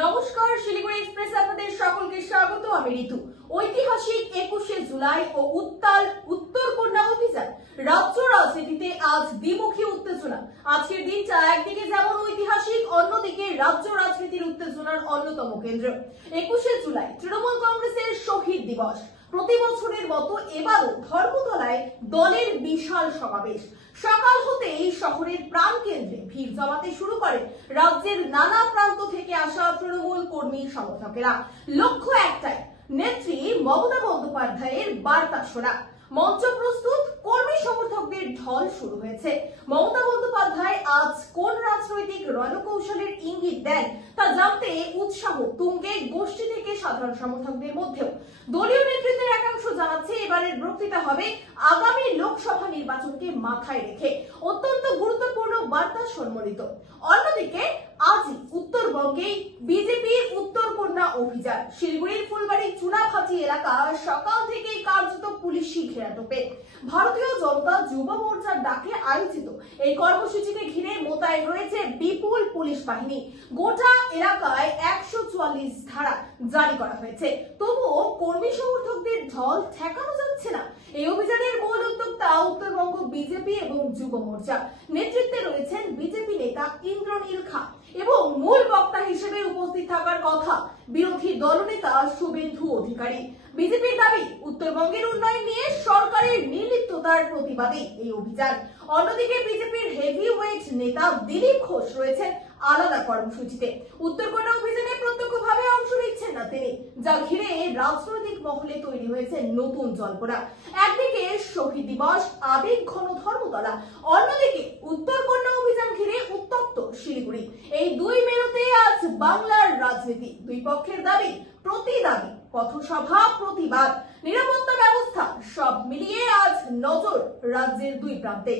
নমস্কার, শিলিগুড়ি এক্সপ্রেস আপনাদের সকলকে স্বাগত। আমি ঋতু। ঐতিহাসিক 21শে জুলাই ও উত্তর কন্যা অভিযান। রাজ্য রাজনীতিতে আজ দ্বিমুখী উত্তেজনা। আজকের দিনটা একদিকে যেমন ঐতিহাসিক, অন্যদিকে রাজ্য রাজনীতির উত্তেজনার অন্যতম কেন্দ্র। 21শে জুলাই তৃণমূল কংগ্রেসের শহীদ দিবস। প্রতি বছরের মতো এবারও ধর্মতলায় দলের বিশাল সমাবেশ। সকাল হতেই শহরের প্রাণ কেন্দ্রে ভিড় জমাতে শুরু করে রাজ্যের নানা প্রান্ত থেকে আসা তৃণমূল কর্মী সমর্থকেরা। লক্ষ্য একটাই, নেত্রী মমতা বন্দ্যোপাধ্যায়ের বার্তা শোনা। মঞ্চ প্রস্তুত, কর্মী সমর্থকদের ঢল শুরু হয়েছে। মমতা বন্দ্যোপাধ্যায় আজ কোন রাজনৈতিক রণকৌশলের ইঙ্গিত দেন তা জানতে উৎসাহ তুঙ্গে গোষ্ঠী থেকে সাধারণ সমর্থকদের মধ্যেও। দলীয় নেতৃত্বের একাংশ জানাচ্ছে এবারের বক্তৃতা হবে আগামী লোকসভা নির্বাচনকে মাথায় রেখে। অত্যন্ত গুরুত্বপূর্ণ বার্তা সম্বলিত। অন্যদিকে আজই উত্তরবঙ্গে বিজেপির উত্তর কন্যা অভিযান। শিলিগুড়ির ফুলবাড়ি চুনাভাটি এলাকা সকাল থেকেই কার্যত পুলিশি ঘেরাটোপে। ভারতীয় জনতা যুব মোর্চার ডাকে আয়োজিত এই কর্মসূচিকে ঘিরে মোতায়েন রয়েছে বিপুল পুলিশ বাহিনী। গোটা এলাকায় 144 ধারা জারি করা হয়েছে। তবুও কর্মী সমর্থকদের ঢল ঠেকানো যাচ্ছে না। এই অভিযানের মূল উদ্যোক্তা উত্তরবঙ্গ বিজেপি এবং যুব মোর্চা। নেতৃত্বে রয়েছেন বিজেপি নেতা ইন্দ্রনীল খা এবং মূল বক্তা হিসেবে উপস্থিত থাকার কথা বিরোধী দলনেতা শুভেন্দু অধিকারী। বিজেপির দাবি, উত্তরবঙ্গের উন্নয়ন নিয়ে সরকারের নির্লিপ্ততার প্রতিবাদে এই অভিযান। অন্যদিকে বিজেপির হেভিওয়েট নেতা দিলীপ ঘোষ রয়েছেন আলাদা কর্মসূচিতে। উত্তর কন্যা অভিযানে প্রত্যক্ষভাবে অংশ নিচ্ছেন না তিনি, যা ঘিরে রাজনৈতিক মহলে তৈরি হয়েছে নতুন জল্পনা। একদিকে শহীদ দিবস, আবেগ ঘন ধর্মতলা, অন্যদিকে উত্তর কন্যা অভিযান ঘিরে উত্তপ্ত শিলিগুড়ি। এই দুই মেরুতে আজ বাংলার রাজনীতি। দুই পক্ষের দাবি, প্রতিদাবি, পথসভা, প্রতিবাদ, নিরাপত্তা ব্যবস্থা, সব মিলিয়ে আজ নজর রাজ্যের দুই প্রান্তে।